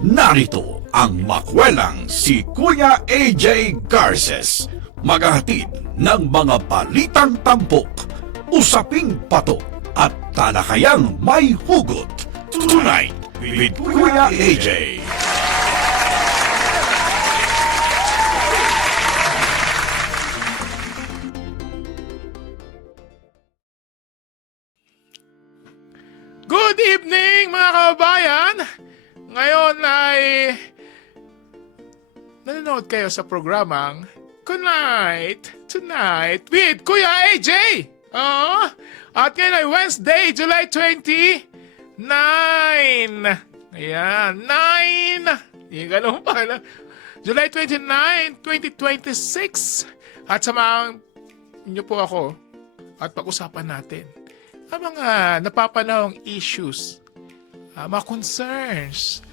Narito ang makwelang si Kuya AJ Garces, maghahatid ng mga balitang tampok, usaping patok at talakayang may hugot. Tonight with Kuya AJ. Good evening mga kababayan! Ngayon ay nanonood kayo sa programang Tonight with Kuya AJ! At ngayon ay Wednesday, July 29! Ayan, 9! Yung ganun pa na. July 29, 2026. At samahan niyo po ako at pag-usapan natin ang mga napapanahong issues, mga concerns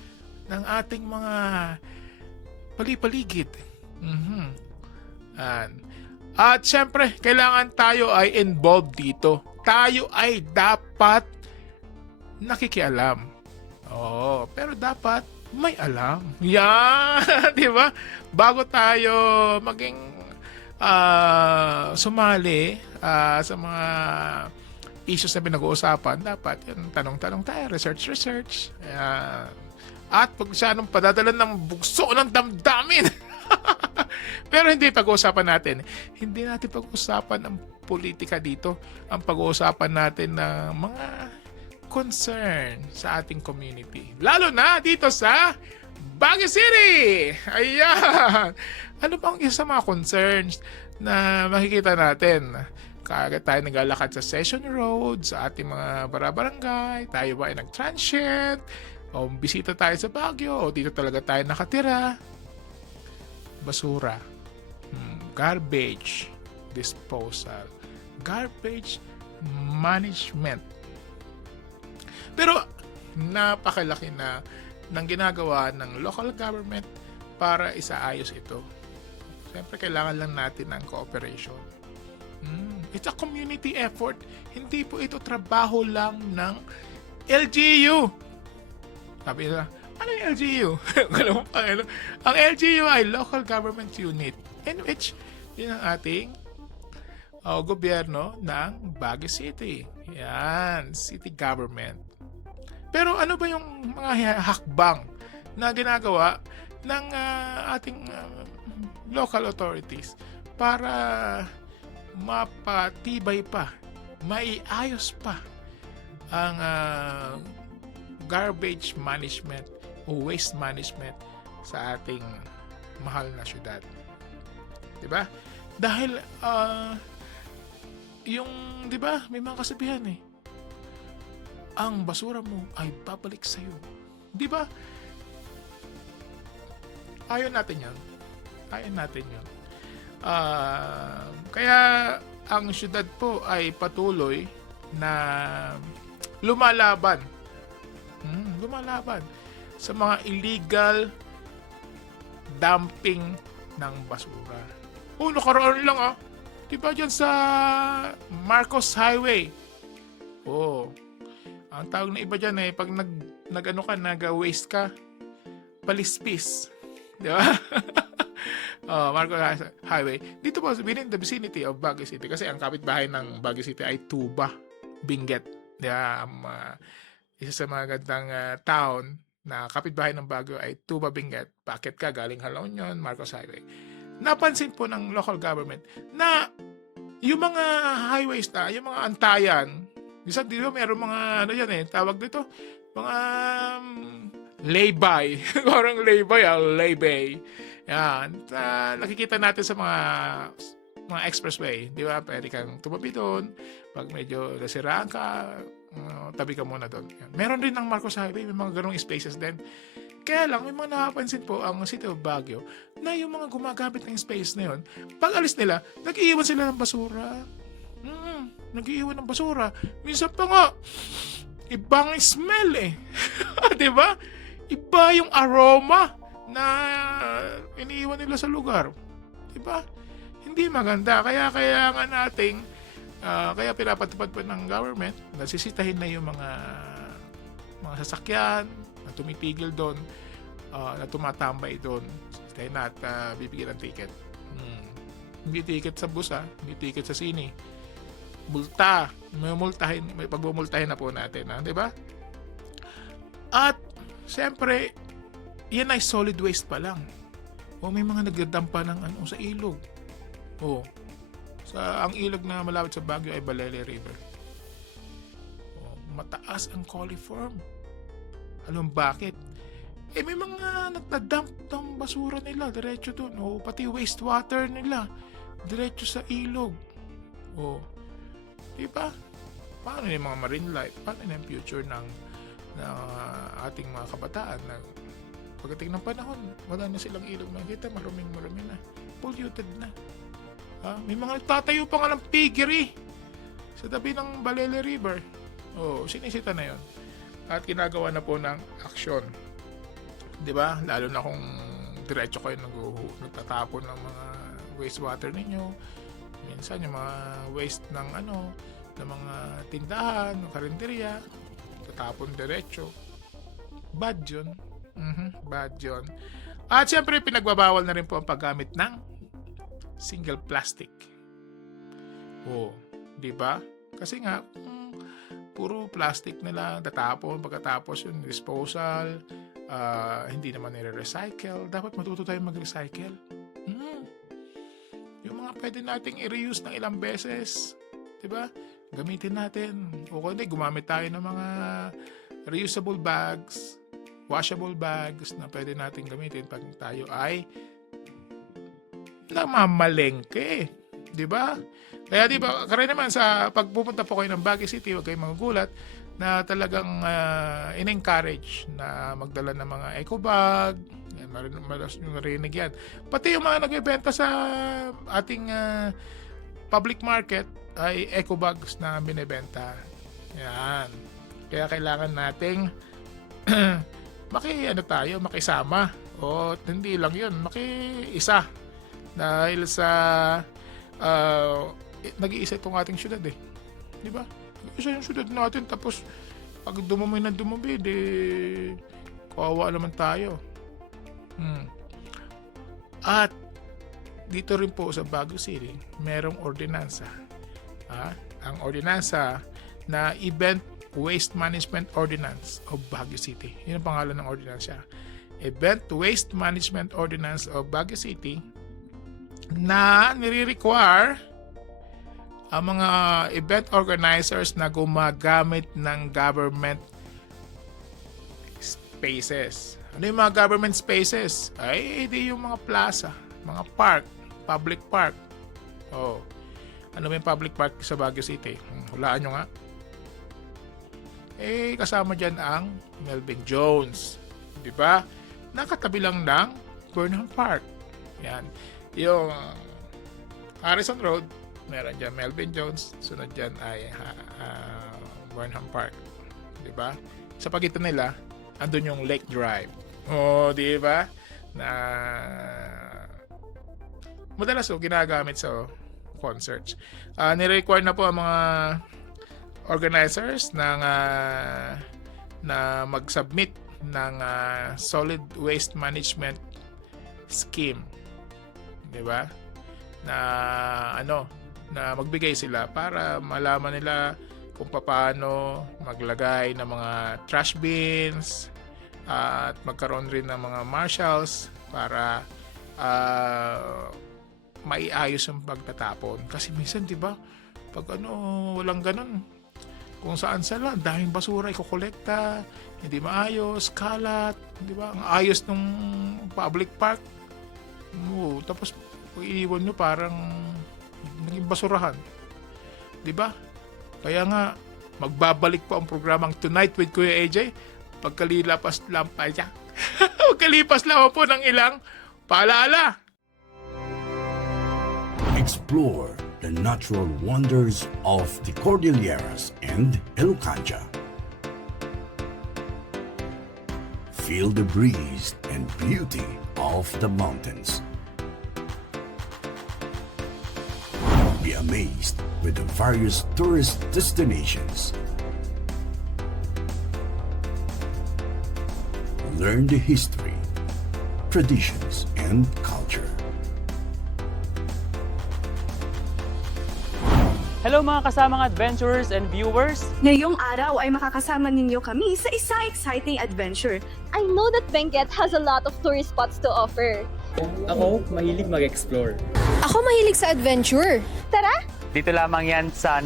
ng ating mga palipaligid. At syempre, kailangan tayo ay involved dito. Tayo ay dapat nakikialam. Pero dapat may alam. Yan, di ba? Bago tayo maging sumali sa mga issues na pinag-uusapan, dapat yung tanong-tanong tayo, research. At pag siya nung padadalan ng bugso ng damdamin. Pero hindi pag-uusapan natin. Hindi natin pag-uusapan ang politika dito. Ang pag-uusapan natin ng mga concern sa ating community. Lalo na dito sa Baguio City! Ayan! Ano bang isa sa mga concerns na makikita natin? Kaya tayo naglalakad sa Session Road, sa ating mga barangay, tayo ba ay nag-transient, o bisita tayo sa Baguio, o dito talaga tayo nakatira. Basura, garbage disposal, garbage management. Pero napakalaki na ng ginagawa ng local government para isaayos ito. Siyempre kailangan lang natin ng cooperation. It's a community effort. Hindi po ito trabaho lang ng LGU. Sabi nila, ano yung LGU? Ang LGU ay Local Government Unit, in which yun ang ating gobyerno ng Baguio City. Yan, city government. Pero ano ba yung mga hakbang na ginagawa ng ating local authorities para mapatibay pa, maiayos pa ang garbage management o waste management sa ating mahal na syudad? Diba? Dahil yung, diba, may mga kasabihan ang basura mo ay babalik sa'yo. Diba? Ayaw natin yan. Kaya ang syudad po ay patuloy na lumalaban sa mga illegal dumping ng basura. Nakaraan lang diba dyan sa Marcos Highway? Ang tawag na iba dyan pag nag-waste ka, palispis. Diba? Marcos Highway. Dito po, within the vicinity of Baguio City. Kasi ang kapitbahay ng Baguio City ay Tuba, Benguet. Isa sa mga gandang town na kapitbahay ng Baguio ay Tuba, Benguet. Bakit ka? Galing Halonion, Marcos Highway. Napansin po ng local government na yung mga highways na, yung mga antayan, isa dito meron mga tawag dito, mga lay-by. Parang lay-by. Yan. Nakikita natin sa mga expressway. Di ba? Pwede kang tumabi doon. Pag medyo nasiraan ka, tabi ka muna doon. Yan. Meron din ng Marcos Highway. May mga ganong spaces din. Kaya lang, may mga nakapansin po ang City of Baguio na yung mga gumagamit ng space na yun, pag alis nila, nag-iiwan sila ng basura. Nag-iiwan ng basura. Minsan pa nga, ibang smell diba? Iba yung aroma na iniiwan nila sa lugar. Diba? Hindi maganda. Kaya nga nating kaya pinapatupad pa ng government, nasisitahin na yung mga sasakyan na tumipigil doon na tumatambay doon. Kaya bibigyan ng ticket. Hindi ticket sa bus, hindi ticket sa sine. Multa. May pagbumultahin na po natin, di ba? At siyempre, yan ay solid waste pa lang. O may mga nagdadampa ng sa ilog. Ang ilog na malapit sa Baguio ay Balele River. Mataas ang coliform. Alam bakit? May mga nagdadump ng basura nila diretso doon. Pati wastewater nila diretso sa ilog. Diba? Paano yung mga marine life? Paano yung future ng ating mga kabataan na pagdating ng panahon, wala na silang ilog makikita, maruming na, polluted na. May mga nagtatayo pa nga ng piggery sa tabi ng Balele River. Sinisita na yon at ginagawa na po ng aksyon, di ba? Lalo na kung diretso kayo nagtatapon ng mga wastewater ninyo, minsan yung mga waste ng ng mga tindahan, ng karinderya, tatapon diretso. Bad yun. Bad yun. At syempre pinagbabawal na rin po ang paggamit ng single plastic. Di ba? Kasi nga puro plastic na lang tatapon, pagkatapos yung disposal, hindi naman nire-recycle. Dapat matuto tayong mag-recycle. Yung mga pwede nating i-reuse ng ilang beses, diba? Gamitin natin. O kung hindi, gumamit tayo ng mga reusable bags, washable bags na pwede natin gamitin pag tayo ay namamalengke. Diba? Kaya diba, kaya naman sa pagpupunta po kayo ng Baguio City, huwag kayong magugulat na talagang in-encourage na magdala ng mga eco bag. Malas nyo narinig yan. Pati yung mga nagbebenta sa ating public market ay eco bags na binibenta. Yan. Kaya kailangan nating makisama. O hindi lang yun, makiisa. Dahil sa nag-iisa itong ating syudad di ba? Isa yung syudad natin, tapos pag dumumi na dumumi, kawawa naman tayo. At dito rin po sa Baguio City merong ordinansa, ang ordinansa na Event Waste Management Ordinance of Baguio City. Yun ang pangalan ng ordinansa, Event Waste Management Ordinance of Baguio City, na nire-require ang mga event organizers na gumagamit ng government spaces. Ano yung mga government spaces? Ay, di yung mga plaza, mga park, public park. Ano ba yung public park sa Baguio City? Hulaan nyo nga. Kasama dyan ang Melvin Jones. Di ba? Nakatabi lang ng Burnham Park. Yan. Yung Harrison Road, meron dyan Melvin Jones, sunod dyan ay Burnham Park. Diba? Sa pagitan nila, andun yung Lake Drive. Diba? Na madalas ginagamit sa concerts. Ni-require na po ang mga organizers na mag-submit ng solid waste management scheme. Diba? Na magbigay sila para malaman nila kung paano maglagay ng mga trash bins at magkaroon rin ng mga marshals para maiayos yung pagtatapon. Kasi minsan, diba, pag walang ganun, kung saan saan, daming basura ikokolekta, hindi maayos, kalat, diba? Ang ayos ng public park. Tapos pag iiwan nyo parang naging basurahan, diba? Kaya nga magbabalik po ang programang Tonight with Kuya AJ pagkalipas lang po ng ilang paalala. Explore the natural wonders of the Cordilleras and Elucanja. Feel the breeze and beauty of the mountains. Be amazed with the various tourist destinations. Learn the history traditions, and culture. Hello mga kasamang adventurers and viewers! Ngayong araw ay makakasama ninyo kami sa isang exciting adventure. I know that Benguet has a lot of tourist spots to offer. Ako, mahilig mag-explore. Ako mahilig sa adventure. Tara! Dito lamang yan sa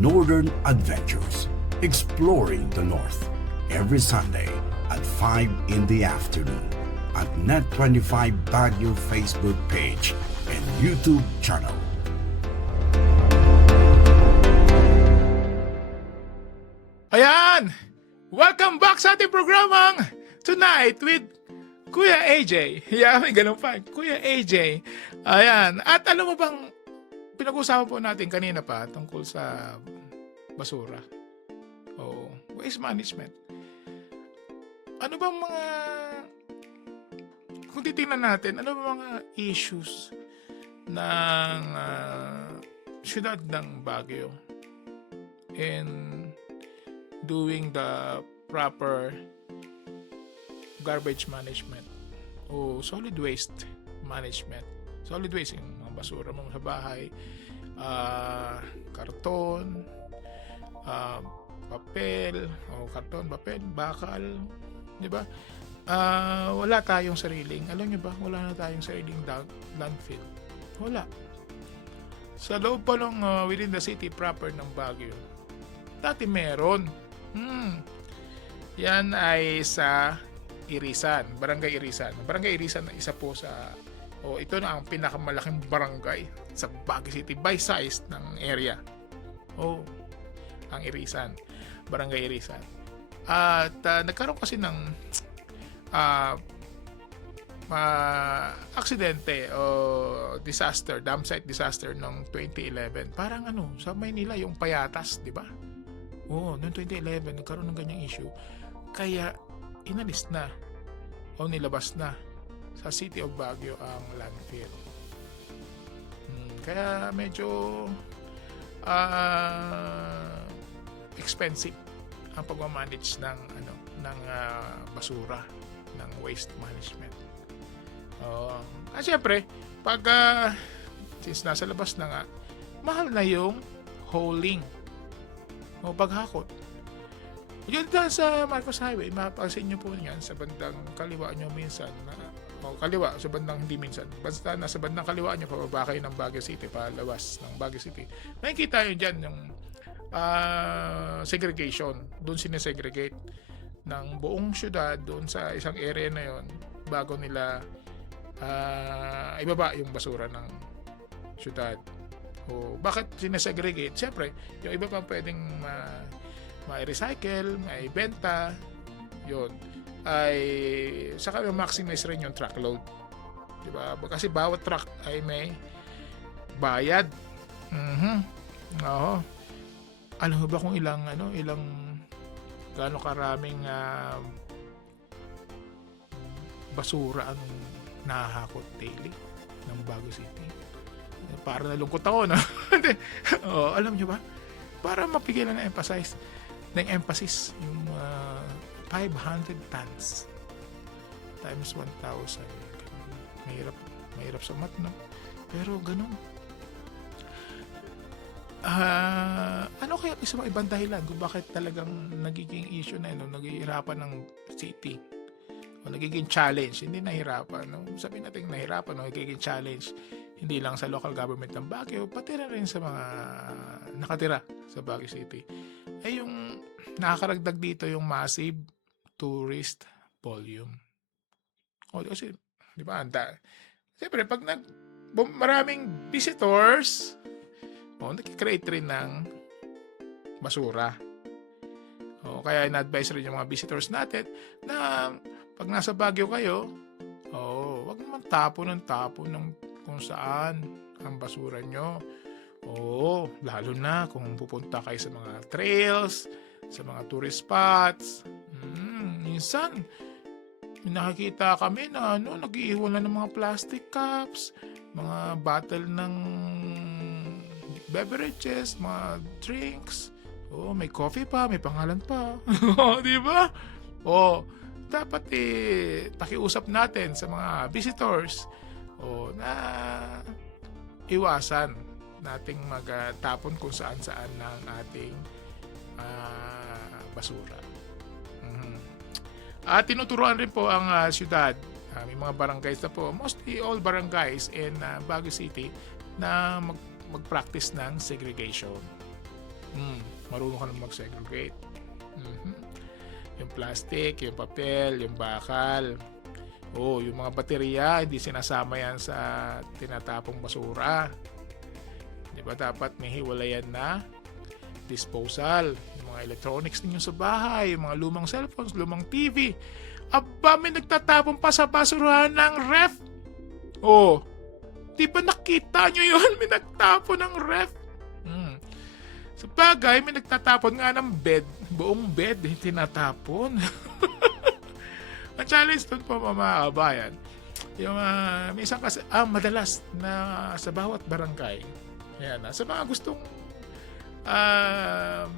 Northern Adventures, Exploring the North, every Sunday at 5 in the afternoon at Net25 Baguio Facebook page and YouTube channel. Ayan! Welcome back sa ating programang Tonight with Kuya AJ. Yeah, may ganun pa. Kuya AJ. Ayan. At alam mo bang, pinag-usapan po natin kanina pa tungkol sa basura. O waste management. Ano bang mga, kung titingnan natin, ano bang mga issues ng siyudad ng Baguio in doing the proper garbage management o solid waste management. Solid waste, yung mga basura mo sa bahay, karton, papel, papel, bakal, di ba? Wala tayong sariling, alam niyo ba, wala na tayong sariling landfill. Wala. Sa loob pa ng within the city proper ng Baguio, dati meron. Yan ay sa Irisan, Barangay Irisan. Barangay Irisan na isa po sa, ito na ang pinakamalaking barangay sa Baguio City by size ng area. Ang Irisan, Barangay Irisan. At nagkaroon kasi ng aksidente o disaster, dam site disaster noong 2011. Parang sa Maynila yung Payatas, di ba? Noong 2011 nagkaroon ng ganyang issue. Kaya inalis na o nilabas na sa City of Baguio ang landfill. Kaya medyo expensive ang pagmamanage ng basura, ng waste management. At syempre, pag since nasa labas na nga, mahal na yung hauling o paghakot. Yun dahil sa Marcos Highway, mapapansin nyo po yan sa bandang kaliwa nyo minsan, kaliwa, sa bandang hindi minsan, basta nasa bandang kaliwa nyo, pababa kayo ng Baguio City, palabas ng Baguio City, nakikita nyo dyan yung segregation. Doon sinesegregate ng buong syudad, doon sa isang area na yon bago nila ibaba yung basura ng syudad. Bakit sinesegregate? Siyempre, yung iba pa pwedeng ma-recycle, ma-ibenta, yun, ay saka maximize rin yung truckload. Diba? Kasi bawat truck ay may bayad. Oo. Alam mo ba kung ilang gaano karaming basura ang nahahakot daily ng Baguio City? Para nalungkot ako, no? Alam nyo ba? Para mapigilan ng emphasis yung 500 tons times 1,000. Mahirap sa math, no? Pero ganun. Ano kaya isa mga ibang dahilan kung bakit talagang nagiging issue na nagihirapan ng city o nagiging challenge, hindi nahirapan, no? Sabihin natin nahirapan, no? Nagiging challenge hindi lang sa local government ng Baguio, pati na rin sa mga nakatira sa Baguio City. Yung nakakaragdag dito yung massive tourist volume. Kasi, di ba, siyempre, pag maraming visitors, nag-create rin ng basura. Kaya in-advise rin yung mga visitors natin na pag nasa Baguio kayo, wag naman tapon ng kung saan ang basura nyo. Lalo na kung pupunta kayo sa mga trails, sa mga tourist spots. Minsan, nakikita kami na nag-iiwan na ng mga plastic cups, mga bottle ng beverages, mga drinks, Oh, may coffee pa, may pangalan pa. Di ba? Dapat pakiusap natin sa mga visitors na iwasan nating magtapon kung saan-saan ng ating basura. At tinuturuan rin po ang syudad, may mga barangays na po, mostly all barangays in Baguio City, na mag-practice ng segregation. Marunong ka na mag-segregate. Yung plastic, yung papel, yung bakal. Yung mga baterya, hindi sinasama yan sa tinatapong basura. Di ba dapat may hiwalayan na disposal? Yung mga electronics ninyo sa bahay, yung mga lumang cellphones, lumang TV. Aba, may nagtatapon pa sa basurahan ng ref. Di ba nakita nyo yun? May nagtapon ng ref. Sa bagay, may nagtatapon nga ng bed. Buong bed, tinatapon. Ang challenge doon po mga kabayan, yung may isang kasi, madalas na sa bawat barangay, yan, sa mga gustong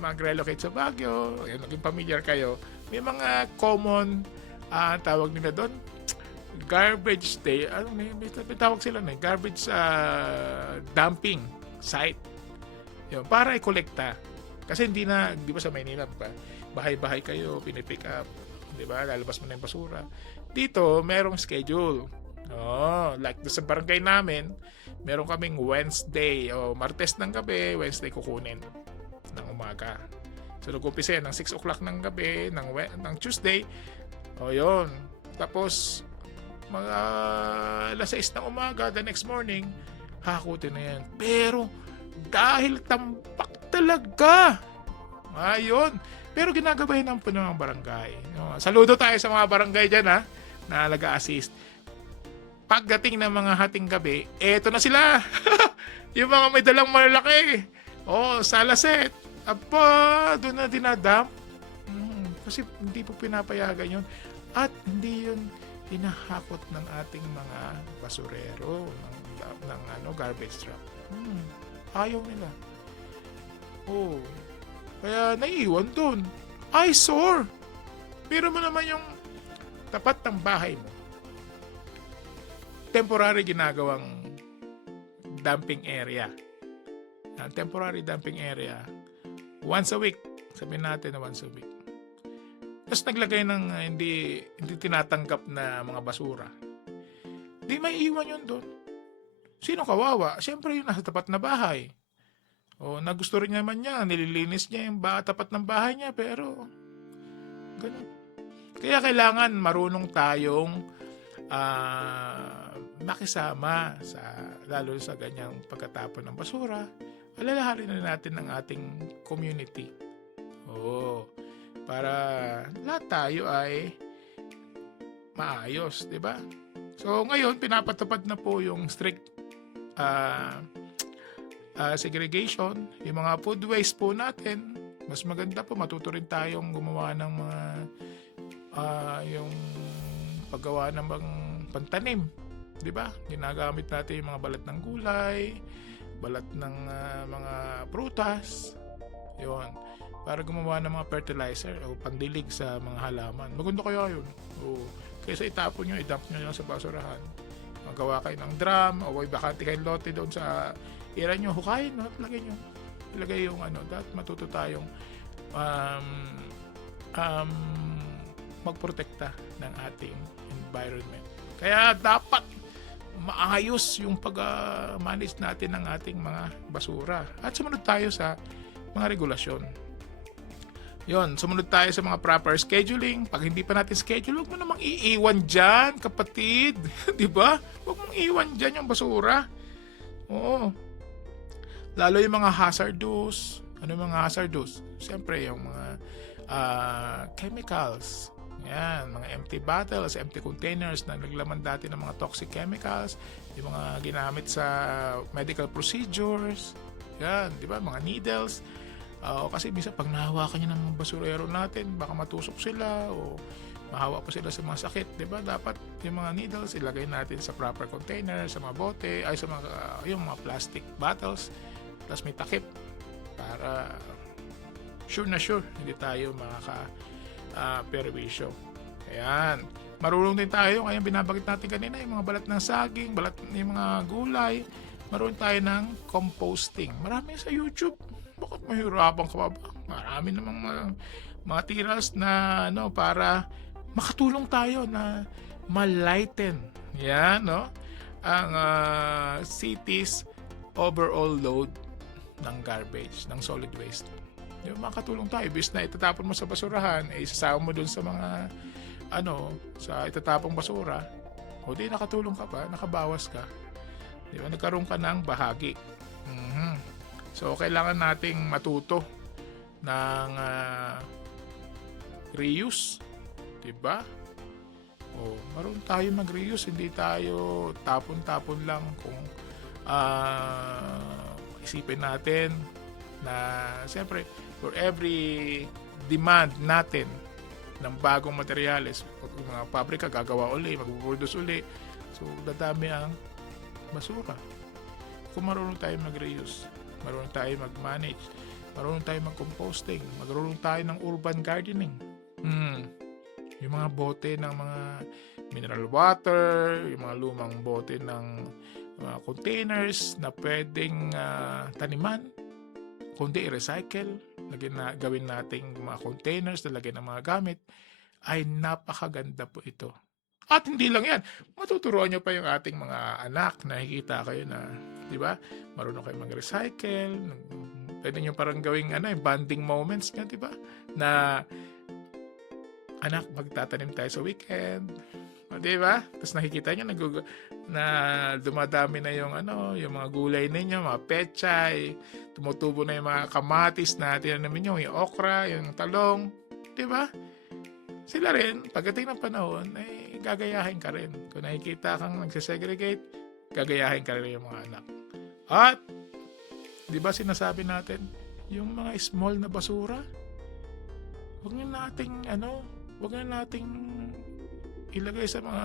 mag-relocate sa Baguio, yan, naging familiar kayo, may mga common tawag nila doon, garbage day, may tawag sila na, garbage dumping site. Yun, para i-kolekta. Kasi di ba sa Maynila pa, bahay-bahay kayo, pinipick up, di ba? Lalabas mo na yung basura. Dito, merong schedule. Like sa barangay namin, meron kaming Wednesday o Martes ng gabi, Wednesday kukunin ng umaga. So nag-umpisa yan ng 6 o'clock ng gabi, ng Tuesday. Yun. Tapos, mga alas 6 ng umaga, the next morning, hakutin na yan. Pero, dahil tampak talaga. Ayun. Pero ginagabayan ng po ng barangay. Saludo tayo sa mga barangay dyan na nag-a-assist. Pagdating ng mga hating gabi, eto na sila. Yung mga may dalang malalaki. Salaset. Aba, doon na dinadam. Kasi hindi po pinapayagan yun. At hindi yun hinahakot ng ating mga basurero ng garbage truck. Ayaw nila. Kaya naiiwan dun. Eyesore. Pero mo naman yung tapat ng bahay mo. Temporary ginagawang dumping area. Temporary dumping area. Once a week. Sabihin natin na once a week. Tapos naglagay ng hindi tinatanggap na mga basura. Di may iwan yun doon. Sino kawawa? Siyempre yung nasa tapat na bahay. Nagusto rin naman niya, nililinis niya yung tapat ng bahay niya, pero ganun. Kaya kailangan marunong tayong makisama lalo sa ganyang pagkatapon ng basura. Alalahanin na natin ang ating community. Para lahat tayo ay maayos, di ba? So ngayon, pinapatupad na po yung strict segregation, yung mga food waste po natin. Mas maganda po, matuto rin tayong gumawa ng mga yung paggawa ng mga pantanim, di ba? Ginagamit natin yung mga balat ng gulay, balat ng mga prutas, yun, para gumawa ng mga fertilizer o pandilig sa mga halaman. Maganda kaya yun. Kaysa itapon nyo, idump nyo lang sa basurahan. Magawa kayo ng drum o bakante kayong lote doon sa ira nyo, hukayin, ilagay yung dapat matuto tayong magprotekta ng ating environment. Kaya dapat maayos yung pag-manage natin ng ating mga basura at sumunod tayo sa mga regulasyon. Yon, sumunod tayo sa mga proper scheduling. Pag hindi pa natin schedule, huwag mo namang iiwan dyan, kapatid. Di ba? Huwag mong iiwan dyan yung basura. Lalo yung mga hazardous. Ano yung mga hazardous? Siyempre, yung mga chemicals. Yan, mga empty bottles, empty containers na naglaman dati ng mga toxic chemicals. Yung mga ginamit sa medical procedures. Yan, di ba? Mga needles. Kasi minsan pag nahawakan niya ng basurero natin, baka matusok sila o mahawa pa sila sa mga sakit, di ba? Dapat yung mga needles ilagay natin sa proper container, sa mga bote, ay sa mga yung mga plastic bottles, plus may takip para sure na sure hindi tayo perwisyo. Ayan. Marunong din tayo, kaya binabagit natin kanina, yung mga balat ng saging, balat ng mga gulay. Marunong tayo ng composting. Marami sa YouTube. Bakit mahirapan ka ba? Marami namang mga materials na para makatulong tayo na ma-lighten ang city's overall load ng garbage, ng solid waste. Yung makatulong tayo, bis na itatapon mo sa basurahan, isasama mo dun sa mga sa itatapong basura, o di nakatulong ka pa, nakabawas ka. Di ba? Nagkaroon ka ng bahagi. So, kailangan nating matuto ng reuse. Di ba? O, marunong tayo mag-reuse. Hindi tayo tapon-tapon lang kung isipin natin na siyempre, for every demand natin ng bagong materyales, yung mga pabrika gagawa uli, mag-produce uli, so dadami ang basura. Kung marunong tayo mag-reuse, marunong tayo mag-manage, marunong tayo mag-composting, marunong tayo ng urban gardening. Yung mga bote ng mga mineral water, yung mga lumang bote ng mga containers na pwedeng taniman, kundi i-recycle, gawin nating mga containers na lagyan ng mga gamit, ay napakaganda po ito. At hindi lang yan, matuturuan nyo pa yung ating mga anak, nakikita kayo na, di ba, marunong kayo mag-recycle, pwede nyo parang gawing bonding moments nyo, di ba, na anak, magtatanim tayo sa weekend, di ba? Tapos nakikita nyo na dumadami na yung yung mga gulay ninyo, mga pechay, tumutubo na yung mga kamatis na tinanim nyo, yung okra, yung talong, di ba? Sila rin, pagdating ng panahon, ay gagayahin ka rin. Kung nakikita kang nagsisegregate, gagayahin ka rin yung mga anak. At, di ba sinasabi natin, yung mga small na basura, huwag na nating ilagay sa mga,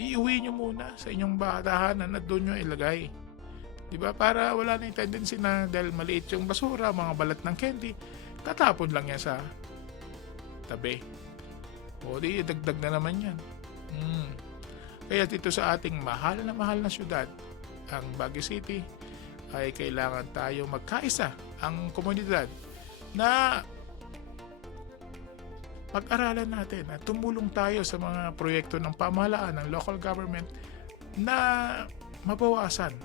iuwi nyo muna sa inyong tahanan na doon nyo ilagay. Diba? Para wala na yung tendency na dahil maliit yung basura, mga balat ng candy, tatapon lang yan sa tabi. O di, dagdag na naman yan. Kaya dito sa ating mahal na syudad, ang Baguio City, ay kailangan tayo magkaisa, ang komunidad, na pag-aralan natin at tumulong tayo sa mga proyekto ng pamahalaan ng local government na mabawasan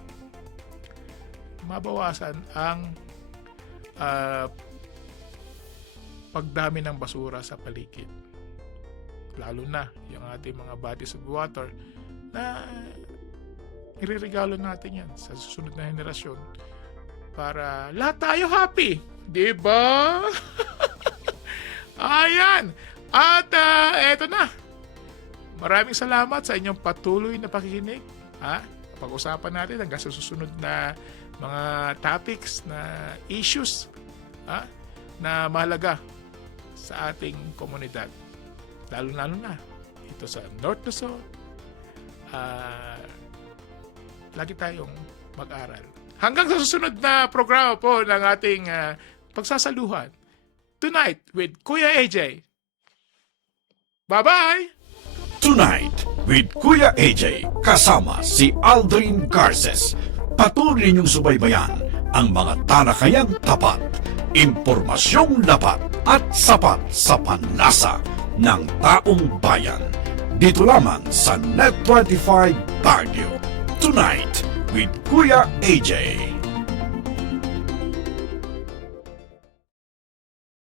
ang pagdami ng basura sa paligid. Lalo na yung ating mga bodies of water na iririgalo natin yan sa susunod na henerasyon para lahat tayo happy. Diba? Ayan. At eto na. Maraming salamat sa inyong patuloy na pakikinig. Pag-usapan natin hanggang sa susunod na mga topics na issues na mahalaga sa ating komunidad. Lalo-lalo na ito sa North Luzon. Lagi tayong mag-aral. Hanggang sa susunod na programa po ng ating pagsasaluhan. Tonight with Kuya AJ. Bye-bye! Tonight with Kuya AJ kasama si Aldrin Garces. Patuloy niyong subaybayan ang mga talakayang tapat, impormasyong lapat at sapat sa panlasa ng taong bayan. Dito lamang sa Net25 Baguio. Tonight with Kuya AJ.